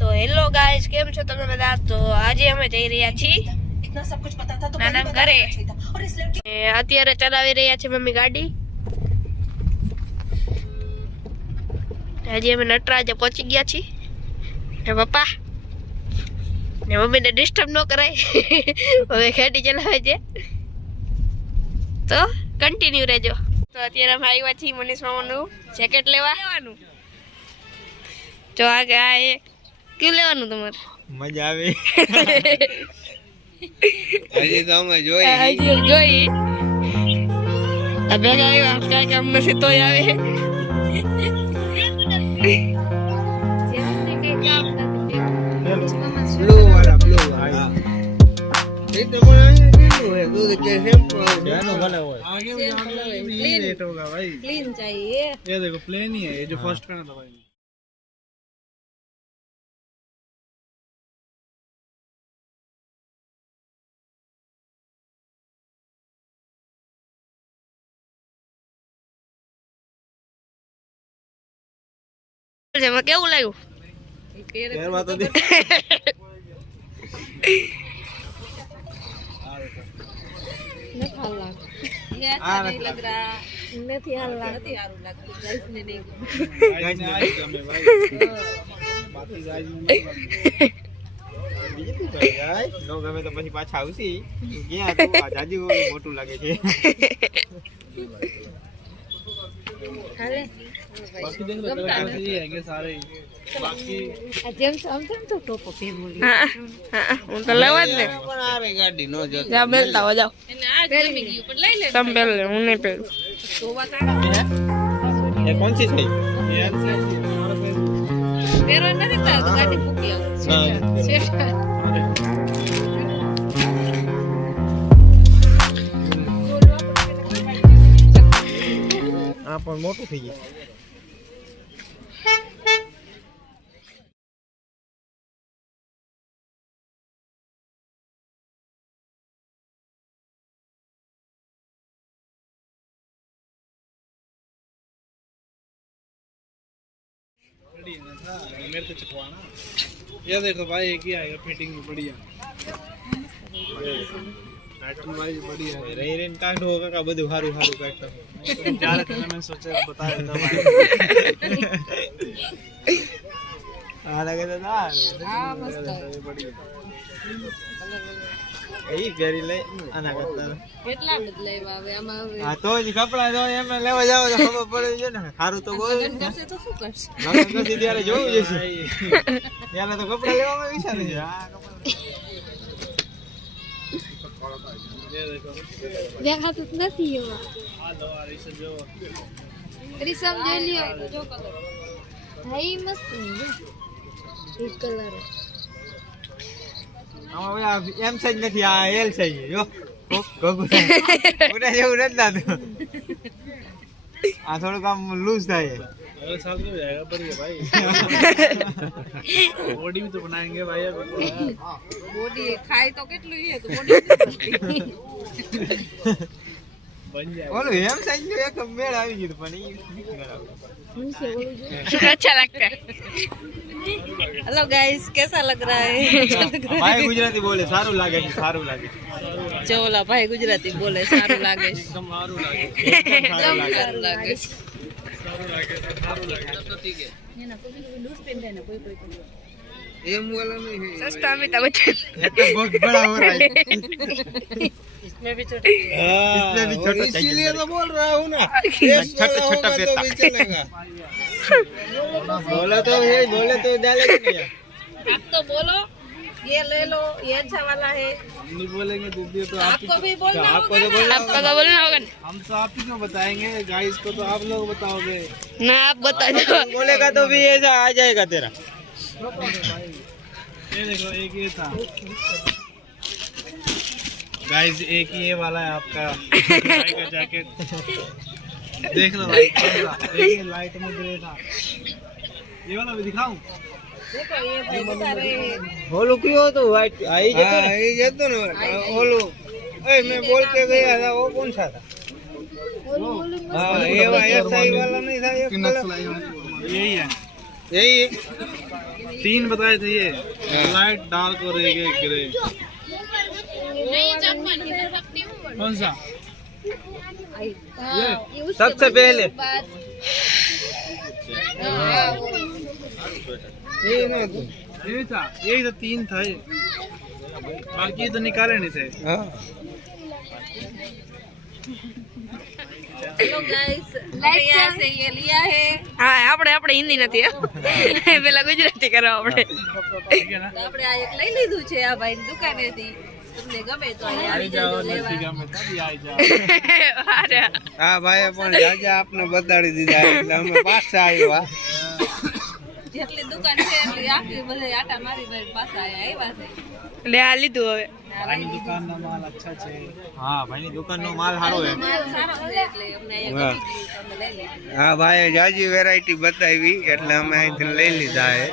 તો hello guys, કેમ છો તમે બધા? તો આજે અમે જઈ રહ્યા છીએ નાના ઘરે. અત્યારે ચલાવી રહ્યા છે મમ્મી ગાડી. હજી અમે નટરાજે પહોંચી ગયા છીએ ને પપ્પા ને મમ્મીને ડિસ્ટર્બ ન કરાય. હવે ગાડી ચલાવે છે તો કન્ટિન્યુ રહેજો. તો અત્યારે અમે આવ્યા છીએ મનીષ મામાનું જેકેટ લેવાનું. જો આ ક્યું લેવાનું તમારે? મજા આવે. હજી તો અમે જોઈ આ ભેગા આવ્યા કાંઈ કામ નથી તોય આવે. બ્લુ વાળા બ્લુ હા એ તો પણ है दूध के शैम्पू जानो भले होए आगे क्लीन रेट होगा भाई क्लीन चाहिए ये देखो प्लेन ही है ये जो फर्स्ट करना था भाई જેમાં કેવું લાગ્યું? પહેરવા તો દે ये अच्छा नहीं लग रहा નથી હાલવા. नहीं हारू लगता गाइस ने नहीं गाइस ने आई हमें भाई बाकी गाइस બીજું શું કરે ગાય નો ગમે તો પછી પાછા આવશી ગયા તો આ જાજુ મોટું લાગે છે. હાલે बाकी देख लो कैसे ही हैंगे सारे बाकी जेम समझम तो टोपो पे बोली હા હું તો લેવા જ ને. પણ આરે ગાડી નો જો જા બેલતા હો જાઓ. એને આ જમી ગયું પણ લઈ લે તમે પહેર લે, હું નહીં પહેરું. તો વાતા ये कौन सी थी ये pero નથી તા તો ગાડી મૂકી આવું છે. આ પણ મોટું થઈ ગયું. मेरे तो चकवाना ये देखो भाई एक ही आएगा फिटिंग में बढ़िया पैटर्न वाली बढ़िया है रे रेन कांड होगा का બધું હારું હારું કાઢતા ચાલે તમે મેં સોચા બતાયા था भाई आ लगे तो ना हां मस्त ये बढ़िया એ ઘરી લઈ આના કરતા કેટલા બદલાવ્યા હવે આમાં હવે હા તો જ કપડા તો એમ લેવા જાવ તો ખબર પડે છે ને સારું તો બોલ કરશે તો શું કરશે લગન કરતી ત્યારે જોવું જશે ત્યારે તો કપડા લેવામાં વિચારે છે આ દેખાતું જ નથી એમાં આ લો આ રીસ જો રીસમ જોઈ લ્યો જો કલર ભાઈ મસ્ત છે કલર આમાં ભાઈ એમ સાઈઝ નથી આ એલ સાઈઝ જો ગગુ ઉડા જેવું નથી લાગતું આ થોડુંક આમ લૂઝ થાય अगले साल को जाएगा बढ़िया भाई बॉडी भी तो बनाएंगे भाई अब બોડી ખાય તો કેટલું એ તો બોડી बन जाए बोलो एम साइज में एक मेल આવી ગયું પણ શું अच्छा लगता है? हेलो गाइस कैसा लग रहा है ભાઈ ગુજરાતી બોલે સારું લાગે છે સારું લાગે जो वाला भाई गुजराती बोले सारू लागे એકદમ સારું લાગે एकदम सारू लागे एम वाला नहीं है सस्ता में तो बच्चे ये तो बहुत बड़ा हो रहा है इसमें भी छोटा इसमें भी छोटा इसीलिए तो बोल रहा हूँ ना छोटा छोटा बेटा बोला तो है बोले तो डालेंगे नहीं आप तो बोलो ये ले लो ये अच्छा वाला है नहीं बोलेंगे दीदी तो आपको भी बोलना आपको तो बोलना आपका तो बोलना होगा ना. हम तो आप ही को बताएंगे गाइस को तो आप लोग बताओगे ना आप बता दो. बोलेगा तो भी ऐसा आ जाएगा तेरा ये देखो एक ये था गाइस एक ये वाला है आपका भाई का जैकेट देख लो भाई देखिए लाइट में ग्रे था ये वाला भी दिखाऊं देखो ये भाई बता रहे हैं बोलो क्यों तो वाइट आई जतो ना ओलो ए मैं बोल के गया था वो कौन सा था हां ये वाला सही वाला नहीं था ये यही है यही तीन बताए थे ये लाइट डार्क और एक ग्रे कौन सा ये सबसे पहले ये था यही तो तीन था ये बाकी तो निकाले नहीं थे हेलो गाइस यहाँ से ये लिया है હા આપણે હિન્દી નથી હો. પેલા ગુજરાતી કરો આપણે ठीक है ना તો આપણે આ એક લઈ લીધું છે આ ભાઈ દુકાનેથી તમને ગમે તો અહીંયા આવી જાઓ લેવા અરે હા ભાઈ પણ રાજા આપને બતાડી દીધા એટલે અમે પાછા આવ્યા જેટલી દુકાન છે એટલી આખી બધે આટા મારી મારી પાછા આવ્યા છે લે આ લીધું હવે दुकान નો माल अच्छा છે हाँ भाई ની दुकान નો माल સારો है માલ સારો છે એટલે અમને અહીંયા ગમી ગયું તો અમે લઈ લીધું હા ભાઈ જાજી વેરાયટી બતાવી એટલે અમે અહીંથી લઈ લીધા હે